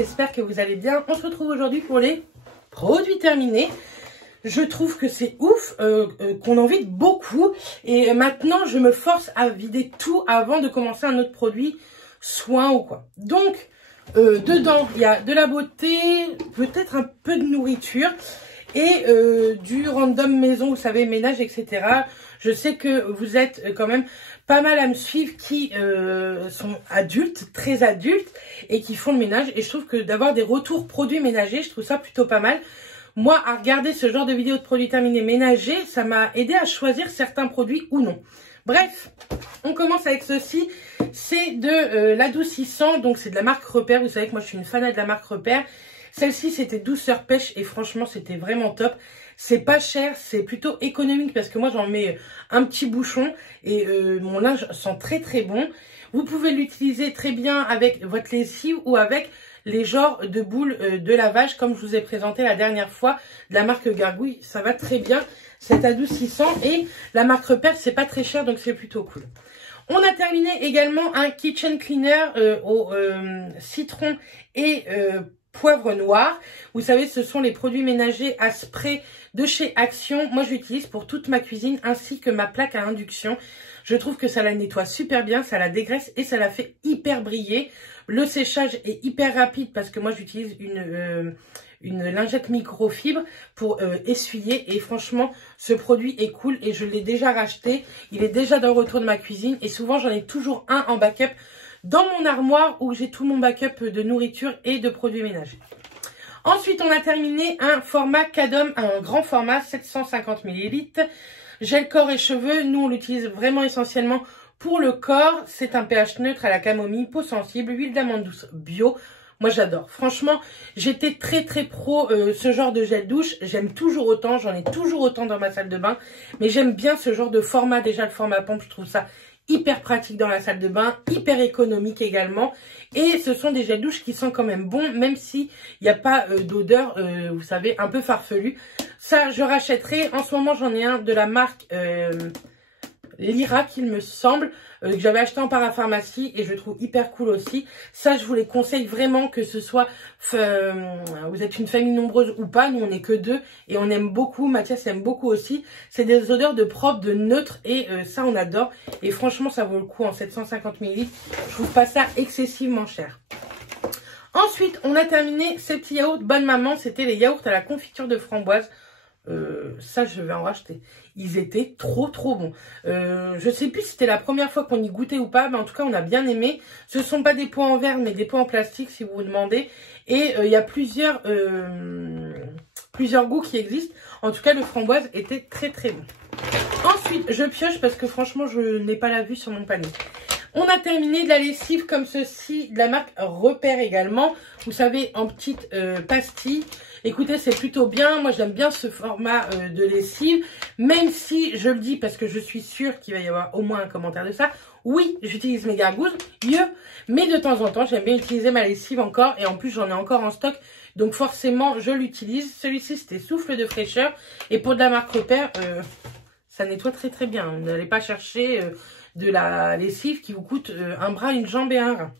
j'espère que vous allez bien. On se retrouve aujourd'hui pour les produits terminés. Je trouve que c'est ouf, qu'on en vide beaucoup. Et maintenant, je me force à vider tout avant de commencer un autre produit, soin ou quoi. Donc, dedans, il y a de la beauté, peut-être un peu de nourriture et du random maison, vous savez, ménage, etc. Je sais que vous êtes quand même pas mal à me suivre qui sont adultes, très adultes, et qui font le ménage. Et je trouve que d'avoir des retours produits ménagers, je trouve ça plutôt pas mal. Moi, à regarder ce genre de vidéos de produits terminés ménagers, ça m'a aidé à choisir certains produits ou non. Bref, on commence avec ceci. C'est de l'adoucissant, donc c'est de la marque Repère. Vous savez que moi, je suis une fanat de la marque Repère. Celle-ci, c'était douceur pêche et franchement, c'était vraiment top. C'est pas cher, c'est plutôt économique parce que moi, j'en mets un petit bouchon et mon linge sent très très bon. Vous pouvez l'utiliser très bien avec votre lessive ou avec les genres de boules de lavage comme je vous ai présenté la dernière fois de la marque Gargouille. Ça va très bien, cet adoucissant, et la marque Repère, c'est pas très cher donc c'est plutôt cool. On a terminé également un kitchen cleaner au citron et poivre noir. Vous savez, ce sont les produits ménagers à spray de chez Action. Moi, je l'utilise pour toute ma cuisine ainsi que ma plaque à induction. Je trouve que ça la nettoie super bien, ça la dégraisse et ça la fait hyper briller. Le séchage est hyper rapide parce que moi, j'utilise une lingette microfibre pour essuyer. Et franchement, ce produit est cool et je l'ai déjà racheté. Il est déjà dans le retour de ma cuisine et souvent, j'en ai toujours un en backup dans mon armoire où j'ai tout mon backup de nourriture et de produits ménagers. Ensuite, on a terminé un format Cadom, un grand format, 750 ml. Gel corps et cheveux, nous on l'utilise vraiment essentiellement pour le corps. C'est un pH neutre à la camomille, peau sensible, huile d'amande douce bio. Moi j'adore. Franchement, j'étais très pro ce genre de gel douche. J'aime toujours autant, j'en ai toujours autant dans ma salle de bain. Mais j'aime bien ce genre de format, déjà le format pompe, je trouve ça hyper pratique dans la salle de bain, hyper économique également. Et ce sont des gels douche qui sont quand même bons, même s'il n'y a pas d'odeur, vous savez, un peu farfelue. Ça, je rachèterai. En ce moment, j'en ai un de la marque Lyra, il me semble, que j'avais acheté en parapharmacie et je le trouve hyper cool aussi. Ça, je vous les conseille vraiment, que ce soit, vous êtes une famille nombreuse ou pas, nous on n'est que deux et on aime beaucoup, Mathias aime beaucoup aussi. C'est des odeurs de propre, de neutre et ça on adore. Et franchement, ça vaut le coup en 750 ml. Je trouve pas ça excessivement cher. Ensuite, on a terminé ces petits yaourts Bonne Maman. C'était les yaourts à la confiture de framboise. Ça, je vais en racheter. Ils étaient trop bons. Je sais plus si c'était la première fois qu'on y goûtait ou pas, mais en tout cas, on a bien aimé. Ce sont pas des pots en verre, mais des pots en plastique, si vous vous demandez. Et il y a plusieurs goûts qui existent. En tout cas, le framboise était très bon. Ensuite, je pioche parce que franchement, je n'ai pas la vue sur mon panier. On a terminé de la lessive comme ceci, de la marque Repère également. Vous savez, en petites pastilles. Écoutez, c'est plutôt bien. Moi, j'aime bien ce format de lessive. Même si, je le dis parce que je suis sûre qu'il va y avoir au moins un commentaire de ça. Oui, j'utilise mes gargouilles, mais de temps en temps, j'aime bien utiliser ma lessive encore. Et en plus, j'en ai encore en stock. Donc forcément, je l'utilise. Celui-ci, c'était souffle de fraîcheur. Et pour de la marque Repère, ça nettoie très bien. Vous n'allez pas chercher de la lessive qui vous coûte un bras, une jambe et un rein.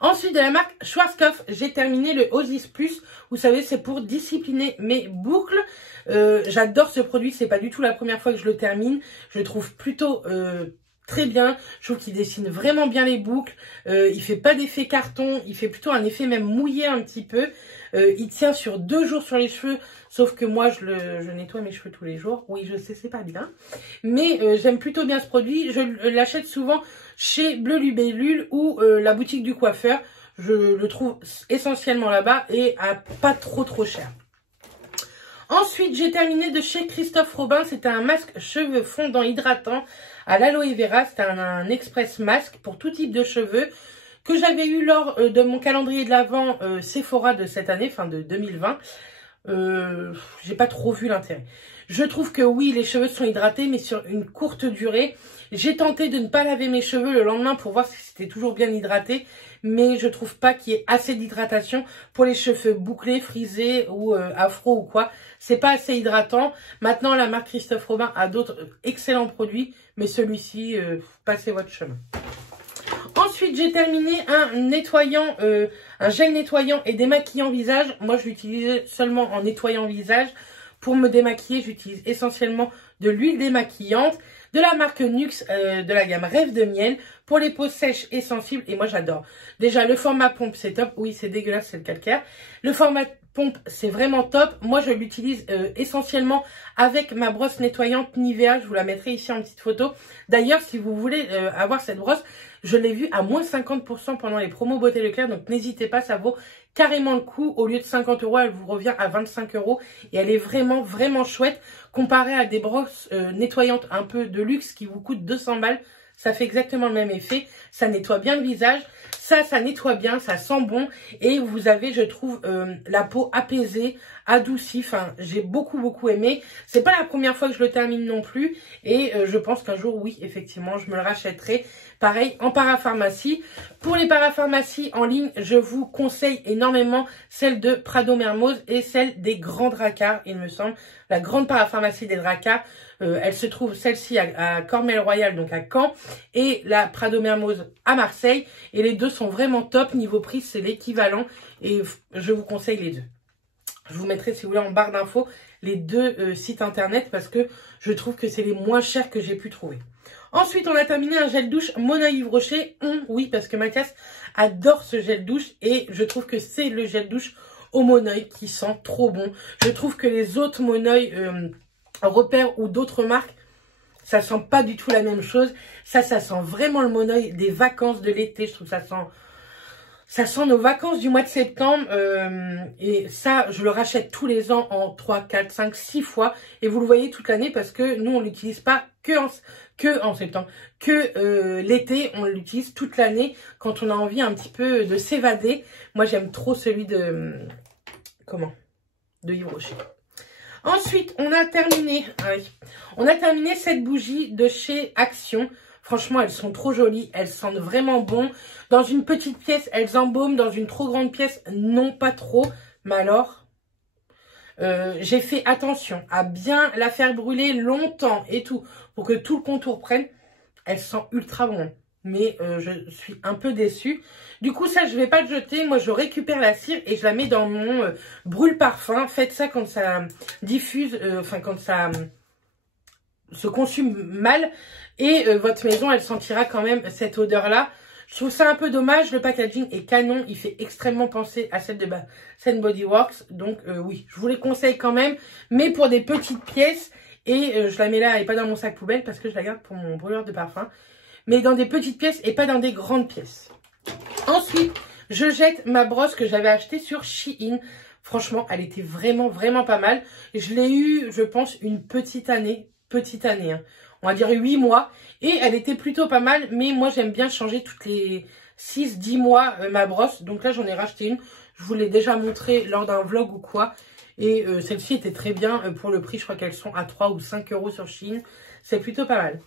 Ensuite, de la marque Schwarzkopf, j'ai terminé le Osis Plus. Vous savez, c'est pour discipliner mes boucles. J'adore ce produit. C'est pas du tout la première fois que je le termine. Je le trouve plutôt très bien. Je trouve qu'il dessine vraiment bien les boucles. Il fait pas d'effet carton. Il fait plutôt un effet même mouillé un petit peu. Il tient sur 2 jours sur les cheveux. Sauf que moi, je nettoie mes cheveux tous les jours. Oui, je sais, c'est pas bien. Mais j'aime plutôt bien ce produit. Je l'achète souvent chez Bleu Libellule ou la boutique du coiffeur. Je le trouve essentiellement là-bas et à pas trop cher. Ensuite, j'ai terminé de chez Christophe Robin. C'était un masque cheveux fondant hydratant à l'aloe vera. C'était un express masque pour tout type de cheveux que j'avais eu lors de mon calendrier de l'Avent Sephora de cette année, fin de 2020. J'ai pas trop vu l'intérêt. Je trouve que oui, les cheveux sont hydratés, mais sur une courte durée. J'ai tenté de ne pas laver mes cheveux le lendemain pour voir si c'était toujours bien hydraté, mais je trouve pas qu'il y ait assez d'hydratation pour les cheveux bouclés, frisés ou afro ou quoi. C'est pas assez hydratant. Maintenant, la marque Christophe Robin a d'autres excellents produits, mais celui-ci, passez votre chemin. Ensuite, j'ai terminé un nettoyant, un gel nettoyant et démaquillant visage. Moi, je l'utilise seulement en nettoyant visage. Pour me démaquiller, j'utilise essentiellement de l'huile démaquillante de la marque Nuxe, de la gamme Rêve de Miel, pour les peaux sèches et sensibles. Et moi, j'adore. Déjà, le format pompe, c'est top. Oui, c'est dégueulasse, c'est le calcaire. Le format pompe, c'est vraiment top. Moi, je l'utilise essentiellement avec ma brosse nettoyante Nivea. Je vous la mettrai ici en petite photo. D'ailleurs, si vous voulez avoir cette brosse, je l'ai vue à moins 50% pendant les promos Beauté Leclerc. Donc, n'hésitez pas, ça vaut carrément le coup. Au lieu de 50 €, elle vous revient à 25 €. Et elle est vraiment, vraiment chouette. Comparée à des brosses nettoyantes un peu de luxe qui vous coûtent 200 balles. Ça fait exactement le même effet. Ça nettoie bien le visage. Ça nettoie bien, ça sent bon. Et vous avez, je trouve, la peau apaisée, adoucie. Enfin, j'ai beaucoup aimé. C'est pas la première fois que je le termine non plus. Et je pense qu'un jour, oui, effectivement, je me le rachèterai. Pareil, en parapharmacie. Pour les parapharmacies en ligne, je vous conseille énormément celle de Prado Mermoz et celle des Grands Drakkar, il me semble. La grande parapharmacie des Drakkar. Elle se trouve, celle-ci, à Cormel-Royal, donc à Caen, et la Prado Mermoz à Marseille. Et les deux sont vraiment top. Niveau prix, c'est l'équivalent. Et je vous conseille les deux. Je vous mettrai, si vous voulez, en barre d'infos, les deux sites internet parce que je trouve que c'est les moins chers que j'ai pu trouver. Ensuite, on a terminé un gel douche Monoi Yves Rocher. Oui, parce que Mathias adore ce gel douche et je trouve que c'est le gel douche au Monoi qui sent trop bon. Je trouve que les autres Monoi Repère ou d'autres marques, ça sent pas du tout la même chose. Ça sent vraiment le Monoi des vacances de l'été. Je trouve que ça sent nos vacances du mois de septembre. Et ça, je le rachète tous les ans en 3, 4, 5, 6 fois. Et vous le voyez toute l'année parce que nous, on l'utilise pas que en septembre. Que l'été, on l'utilise toute l'année quand on a envie un petit peu de s'évader. Moi, j'aime trop celui de... de Yves Rocher. Ensuite, on a terminé cette bougie de chez Action. Franchement, elles sont trop jolies. Elles sentent vraiment bon. Dans une petite pièce, elles embaument. Dans une trop grande pièce, non, pas trop. Mais alors, j'ai fait attention à bien la faire brûler longtemps et tout. Pour que tout le contour prenne. Elles sentent ultra bon. Mais je suis un peu déçue. Du coup, ça, je vais pas le jeter. Moi, je récupère la cire et je la mets dans mon brûle-parfum. Faites ça quand ça diffuse, quand ça se consume mal. Et votre maison, elle sentira quand même cette odeur-là. Je trouve ça un peu dommage. Le packaging est canon. Il fait extrêmement penser à celle de Bath & Body Works. Donc, oui, je vous les conseille quand même. Mais pour des petites pièces. Et je la mets là et pas dans mon sac poubelle parce que je la garde pour mon brûleur de parfum. Mais dans des petites pièces et pas dans des grandes pièces. Ensuite, je jette ma brosse que j'avais achetée sur Shein. Franchement, elle était vraiment pas mal. Je l'ai eu, je pense, une petite année. Hein. On va dire 8 mois. Et elle était plutôt pas mal. Mais moi, j'aime bien changer toutes les 6-10 mois ma brosse. Donc là, j'en ai racheté une. Je vous l'ai déjà montré lors d'un vlog ou quoi. Et celle-ci était très bien pour le prix. Je crois qu'elles sont à 3 ou 5 € sur Shein. C'est plutôt pas mal.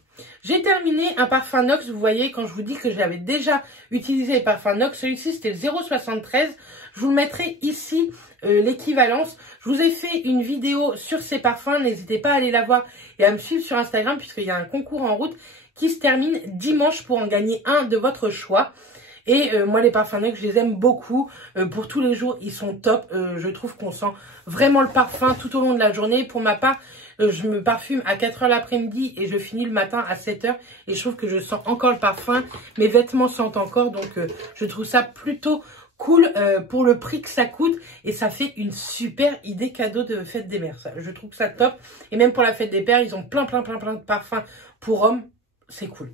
J'ai terminé un parfum Nox. Vous voyez, quand je vous dis que j'avais déjà utilisé les parfums Nox, celui-ci c'était le 0,73. Je vous le mettrai ici, l'équivalence. Je vous ai fait une vidéo sur ces parfums. N'hésitez pas à aller la voir et à me suivre sur Instagram puisqu'il y a un concours en route qui se termine dimanche pour en gagner un de votre choix. Et moi, les parfums Nox, je les aime beaucoup. Pour tous les jours, ils sont top. Je trouve qu'on sent vraiment le parfum tout au long de la journée. Pour ma part, je me parfume à 4 h l'après-midi et je finis le matin à 7 h. Et je trouve que je sens encore le parfum. Mes vêtements sentent encore. Donc, je trouve ça plutôt cool pour le prix que ça coûte. Et ça fait une super idée cadeau de fête des mères. Ça, je trouve ça top. Et même pour la fête des pères, ils ont plein de parfums pour hommes. C'est cool.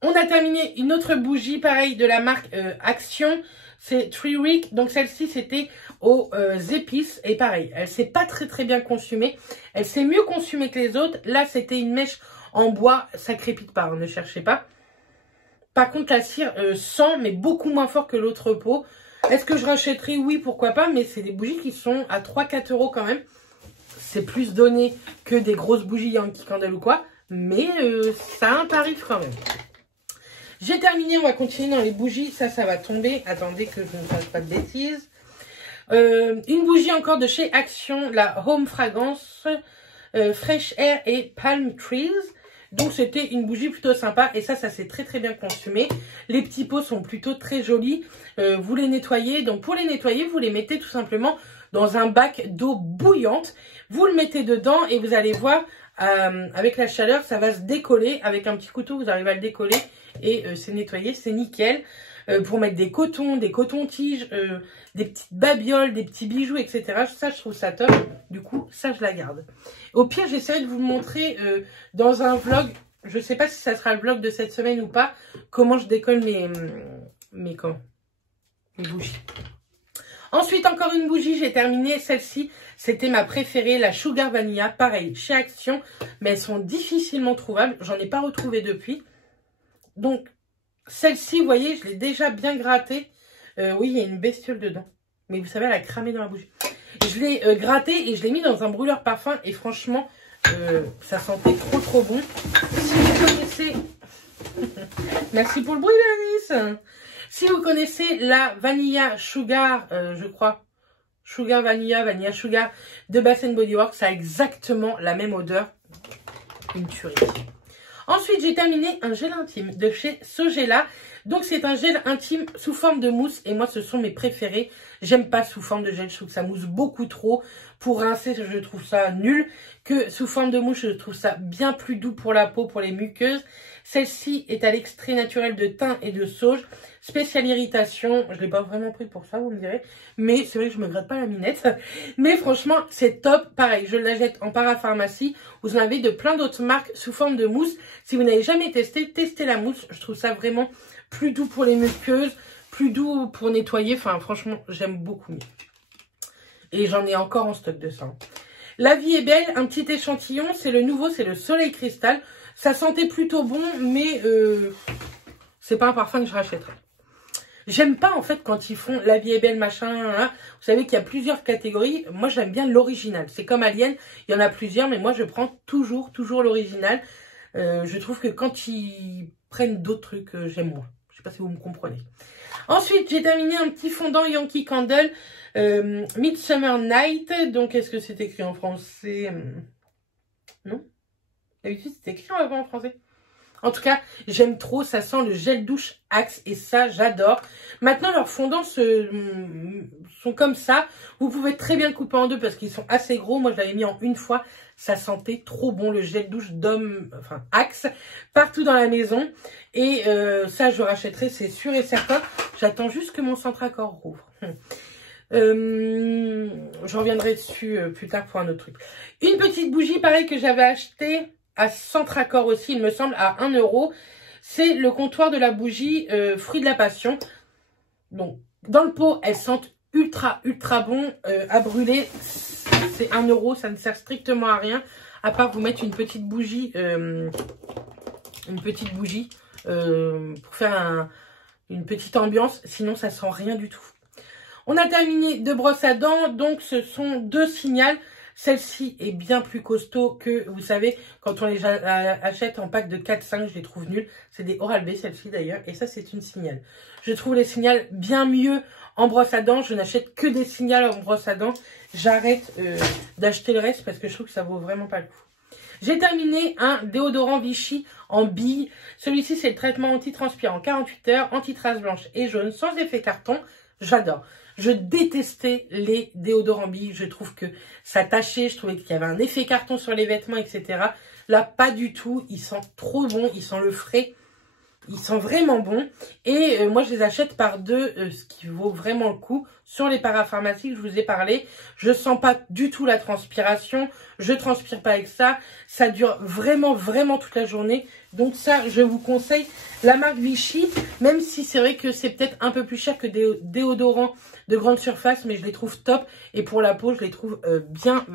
On a terminé une autre bougie, pareil, de la marque Action. C'est Tree Wick. Donc celle-ci, c'était aux épices. Et pareil, elle s'est pas très bien consumée. Elle s'est mieux consumée que les autres. Là, c'était une mèche en bois. Ça crépite pas, hein, ne cherchez pas. Par contre, la cire sent, mais beaucoup moins fort que l'autre pot. Est-ce que je rachèterai? Oui, pourquoi pas. Mais c'est des bougies qui sont à 3-4 € quand même. C'est plus donné que des grosses bougies Yankee Candle ou quoi. Mais ça a un tarif quand même. J'ai terminé, on va continuer dans les bougies. Ça va tomber. Attendez que je ne fasse pas de bêtises. Une bougie encore de chez Action, la Home Fragrance Fresh Air et Palm Trees. Donc c'était une bougie plutôt sympa et ça s'est très très bien consumé. Les petits pots sont plutôt très jolis. Vous les nettoyez. Donc pour les nettoyer, vous les mettez tout simplement dans un bac d'eau bouillante. Vous le mettez dedans et vous allez voir, avec la chaleur, ça va se décoller. Avec un petit couteau, vous arrivez à le décoller et c'est nettoyé, c'est nickel. Pour mettre des cotons, des cotons-tiges, des petites babioles, des petits bijoux, etc. Ça, je trouve ça top. Du coup, ça, je la garde. Au pire, j'essaierai de vous le montrer dans un vlog. Je ne sais pas si ça sera le vlog de cette semaine ou pas. Comment je décolle mes bougies. Ensuite, encore une bougie, j'ai terminé celle-ci. C'était ma préférée, la Sugar Vanilla. Pareil, chez Action, mais elles sont difficilement trouvables. J'en ai pas retrouvé depuis. Donc, celle-ci, vous voyez, je l'ai déjà bien grattée. Oui, il y a une bestiole dedans. Mais vous savez, elle a cramé dans la bougie. Je l'ai grattée et je l'ai mis dans un brûleur parfum. Et franchement, ça sentait trop trop bon. Si vous connaissez... Merci pour le bruit, Bérénice. Si vous connaissez la Vanilla Sugar, je crois, Sugar Vanilla, Vanilla Sugar de Bath & Body Works, ça a exactement la même odeur. Une tuerie. Ensuite, j'ai terminé un gel intime de chez Sogela. Donc, c'est un gel intime sous forme de mousse. Et moi, ce sont mes préférés. J'aime pas sous forme de gel. Je trouve que ça mousse beaucoup trop. Pour rincer, je trouve ça nul. Que sous forme de mousse, je trouve ça bien plus doux pour la peau, pour les muqueuses. Celle-ci est à l'extrait naturel de thym et de sauge. Spéciale irritation. Je l'ai pas vraiment pris pour ça, vous me direz. Mais c'est vrai que je me gratte pas la minette. Mais franchement, c'est top. Pareil, je la jette en parapharmacie. Vous en avez de plein d'autres marques sous forme de mousse. Si vous n'avez jamais testé, testez la mousse. Je trouve ça vraiment plus doux pour les muqueuses. Plus doux pour nettoyer. Enfin, franchement, j'aime beaucoup mieux. Et j'en ai encore en stock de ça. La vie est belle. Un petit échantillon. C'est le nouveau, c'est le Soleil Cristal. Ça sentait plutôt bon, mais c'est pas un parfum que je rachèterai. J'aime pas en fait quand ils font la vie est belle machin. Hein. Vous savez qu'il y a plusieurs catégories. Moi j'aime bien l'original. C'est comme Alien, il y en a plusieurs, mais moi je prends toujours l'original. Je trouve que quand ils prennent d'autres trucs, j'aime moins. Je sais pas si vous me comprenez. Ensuite j'ai terminé un petit fondant Yankee Candle Midsummer Night. Donc est-ce que c'est écrit en français? Non. D'habitude c'est écrit en français. En tout cas, j'aime trop, ça sent le gel douche Axe et ça, j'adore. Maintenant, leurs fondants sont comme ça. Vous pouvez très bien le couper en deux parce qu'ils sont assez gros. Moi, je l'avais mis en une fois. Ça sentait trop bon, le gel douche d'homme, enfin Axe, partout dans la maison. Et ça, je rachèterai, c'est sûr et certain. J'attends juste que mon Centracor rouvre. Je reviendrai dessus plus tard pour un autre truc. Une petite bougie, pareil, que j'avais acheté à Centracor aussi, il me semble, à 1 €. C'est le comptoir de la bougie Fruit de la Passion. Donc, dans le pot, elles sentent ultra bon. À brûler, c'est 1 €. Ça ne sert strictement à rien. À part vous mettre une petite bougie. Pour faire une petite ambiance. Sinon, ça sent rien du tout. On a terminé de brosse à dents. Donc, ce sont 2 signals. Celle-ci est bien plus costaud que, vous savez, quand on les achète en pack de 4-5, je les trouve nuls. C'est des Oral-B, celle-ci d'ailleurs, et ça, c'est une signal. Je trouve les signals bien mieux en brosse à dents. Je n'achète que des signals en brosse à dents. J'arrête d'acheter le reste parce que je trouve que ça vaut vraiment pas le coup. J'ai terminé un déodorant Vichy en bille. Celui-ci, c'est le traitement anti-transpirant 48 heures, anti-traces blanches et jaunes, sans effet carton. J'adore. Je détestais les déodorants billes. Je trouve que ça tachait. Je trouvais qu'il y avait un effet carton sur les vêtements, etc. Là, pas du tout. Ils sentent trop bon. Ils sentent le frais. Ils sont vraiment bons. Et moi, je les achète par 2, ce qui vaut vraiment le coup. Sur les parapharmacies que je vous ai parlé, je sens pas du tout la transpiration. Je transpire pas avec ça. Ça dure vraiment toute la journée. Donc ça, je vous conseille la marque Vichy. Même si c'est vrai que c'est peut-être un peu plus cher que des déodorants de grande surface. Mais je les trouve top. Et pour la peau, je les trouve bien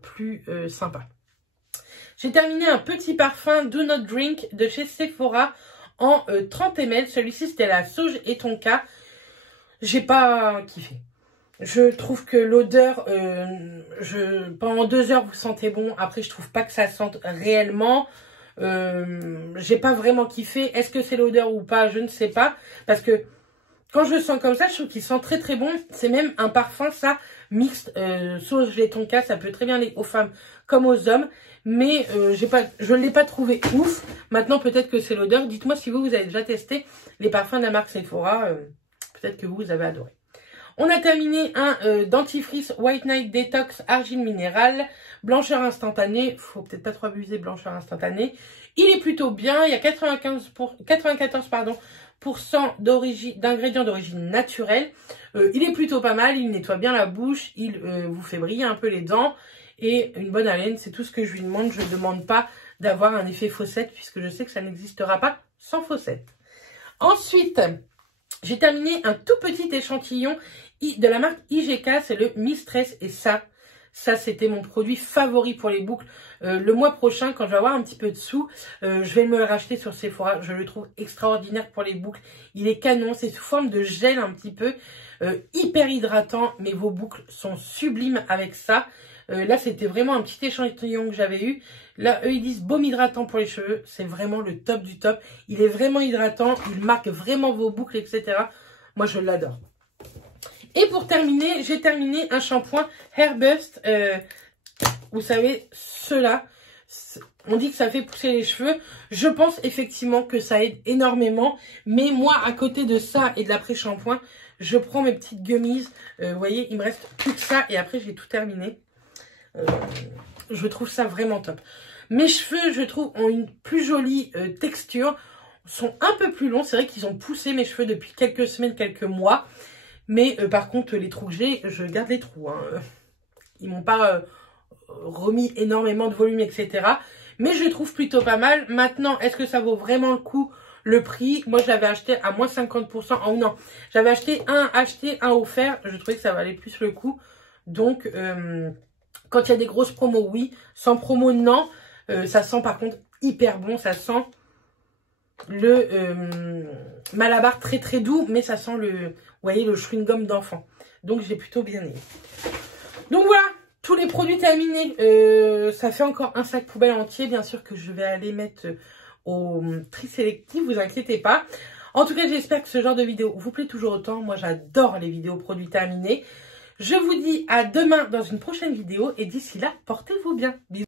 plus sympas. J'ai terminé un petit parfum Do Not Drink de chez Sephora en 30 ml. Celui-ci, c'était la sauge et tonka. J'ai pas kiffé. Je trouve que l'odeur, pendant 2 heures, vous sentez bon. Après, je trouve pas que ça sente réellement. J'ai pas vraiment kiffé. Est-ce que c'est l'odeur ou pas? Je ne sais pas. Parce que quand je le sens comme ça, je trouve qu'il sent très très bon. C'est même un parfum, ça, mixte, sauce Tonka. Ça peut très bien aller aux femmes comme aux hommes. Mais je ne l'ai pas trouvé ouf. Maintenant, peut-être que c'est l'odeur. Dites-moi si vous avez déjà testé les parfums de la marque Sephora. Peut-être que vous avez adoré. On a terminé un dentifrice White Night Detox Argile Minérale. Blancheur instantanée. Faut peut-être pas trop abuser, blancheur instantanée. Il est plutôt bien. Il y a 94 d'ingrédients d'origine naturelle. Il est plutôt pas mal. Il nettoie bien la bouche. Il vous fait briller un peu les dents. Et une bonne haleine, c'est tout ce que je lui demande. Je ne demande pas d'avoir un effet faussette puisque je sais que ça n'existera pas sans faussette. Ensuite, j'ai terminé un tout petit échantillon de la marque IGK. C'est le Mistress et ça c'était mon produit favori pour les boucles. Le mois prochain, quand je vais avoir un petit peu de sous, je vais me le racheter sur Sephora. Je le trouve extraordinaire pour les boucles. Il est canon, c'est sous forme de gel un petit peu. Hyper hydratant, mais vos boucles sont sublimes avec ça. Là, c'était vraiment un petit échantillon que j'avais eu. Là, eux, ils disent baume hydratant pour les cheveux. C'est vraiment le top du top. Il est vraiment hydratant. Il marque vraiment vos boucles, etc. Moi, je l'adore. Et pour terminer, j'ai terminé un shampoing Hairburst. Vous savez, ceux-là, on dit que ça fait pousser les cheveux. Je pense effectivement que ça aide énormément. Mais moi, à côté de ça et de l'après-shampoing, je prends mes petites gummies. Vous voyez, il me reste plus que ça. Et après, j'ai tout terminé. Je trouve ça vraiment top. Mes cheveux, je trouve, ont une plus jolie texture. Sont un peu plus longs. C'est vrai qu'ils ont poussé mes cheveux depuis quelques semaines, quelques mois. Mais par contre, les trous que j'ai, je garde les trous. Hein. Ils m'ont pas remis énormément de volume, etc. Mais je les trouve plutôt pas mal. Maintenant, est-ce que ça vaut vraiment le coup, le prix? Moi, je l'avais acheté à moins 50%. Oh non, j'avais acheté un offert. Je trouvais que ça valait plus le coup. Donc, quand il y a des grosses promos, oui. Sans promo, non. Ça sent par contre hyper bon. Ça sent le Malabar très très doux. Mais ça sent vous voyez, le chewing-gum d'enfant. Donc, j'ai plutôt bien aimé. Donc, voilà. Tous les produits terminés. Ça fait encore un sac poubelle entier. Bien sûr que je vais aller mettre au tri sélectif. Vous inquiétez pas. En tout cas, j'espère que ce genre de vidéo vous plaît toujours autant. Moi, j'adore les vidéos produits terminés. Je vous dis à demain dans une prochaine vidéo. Et d'ici là, portez-vous bien. Bisous.